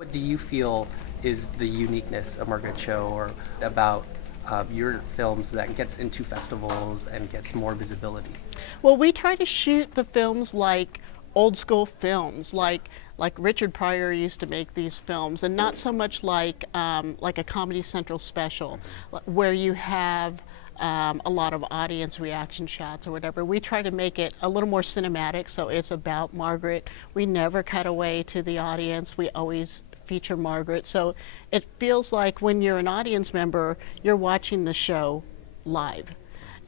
What do you feel is the uniqueness of Margaret Cho or about your films that gets into festivals and gets more visibility? Well, we try to shoot the films like old school films, like Richard Pryor used to make these films, and not so much like a Comedy Central special, where you have a lot of audience reaction shots or whatever. We try to make it a little more cinematic, so it's about Margaret. We never cut away to the audience. We always feature Margaret, so it feels like when you're an audience member, you're watching the show live.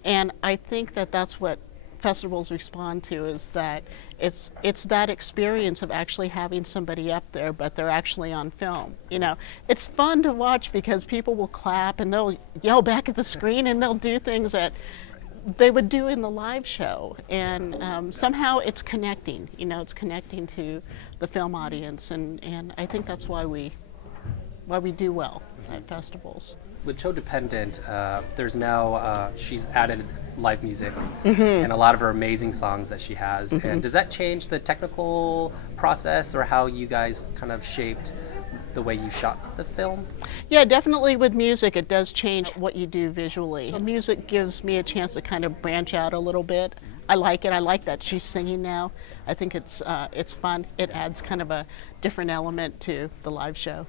And I think that that's what festivals respond to, is that it's that experience of actually having somebody up there, but they're actually on film. You know, it's fun to watch because people will clap and they'll yell back at the screen and they'll do things that they would do in the live show, and somehow it's connecting. You know, it's connecting to the film audience, and I think that's why we do well at festivals. With CHO Dependent, there's now, she's added live music and a lot of her amazing songs that she has. And does that change the technical process or how you guys kind of shaped the way you shot the film? Yeah, definitely with music it does change what you do visually. The music gives me a chance to kind of branch out a little bit. I like it. I like that she's singing now. I think it's fun. It adds kind of a different element to the live show.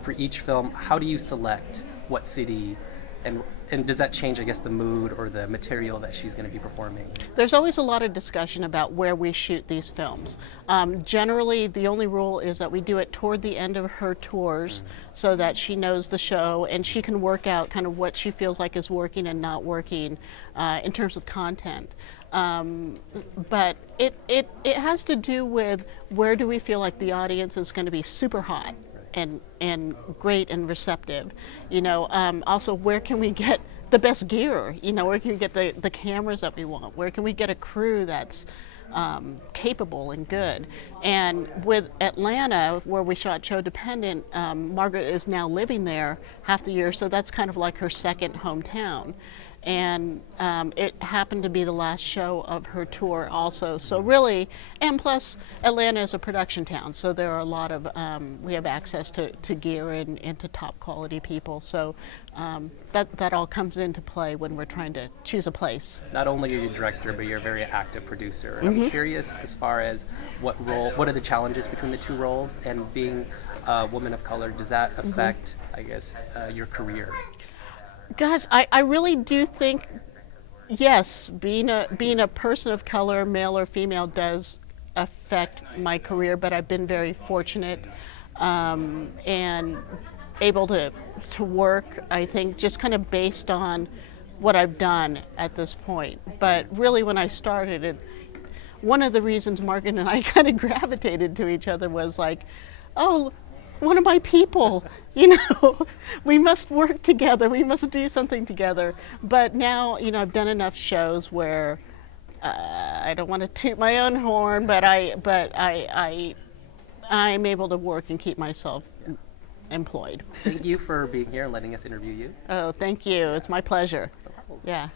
For each film, how do you select what city, and does that change, I guess, the mood or the material that she's going to be performing? There's always a lot of discussion about where we shoot these films. Generally, the only rule is that we do it toward the end of her tours so that she knows the show and she can work out kind of what she feels like is working and not working in terms of content. But it has to do with where do we feel like the audience is going to be super hot and great and receptive. You know, also where can we get the best gear? You know, where can we get the cameras that we want? Where can we get a crew that's capable and good? And with Atlanta, where we shot CHO Dependent, Margaret is now living there half the year, so that's kind of like her second hometown. And it happened to be the last show of her tour also. So really, and plus Atlanta is a production town, so there are a lot of, we have access to gear and to top quality people. So that all comes into play when we're trying to choose a place. Not only are you a director, but you're a very active producer. I'm curious as far as what are the challenges between the two roles, and being a woman of color, does that affect, I guess, your career? Gosh, I really do think, yes, being a person of color, male or female, does affect my career, but I've been very fortunate and able to work, I think, just kind of based on what I've done at this point. But really, when I started, one of the reasons Margaret and I kind of gravitated to each other was like, oh, one of my people, you know, we must work together, we must do something together. But now, you know, I've done enough shows where I don't want to toot my own horn, but I'm able to work and keep myself employed. Thank you for being here and letting us interview you. Oh, thank you. It's my pleasure. No problem. Yeah.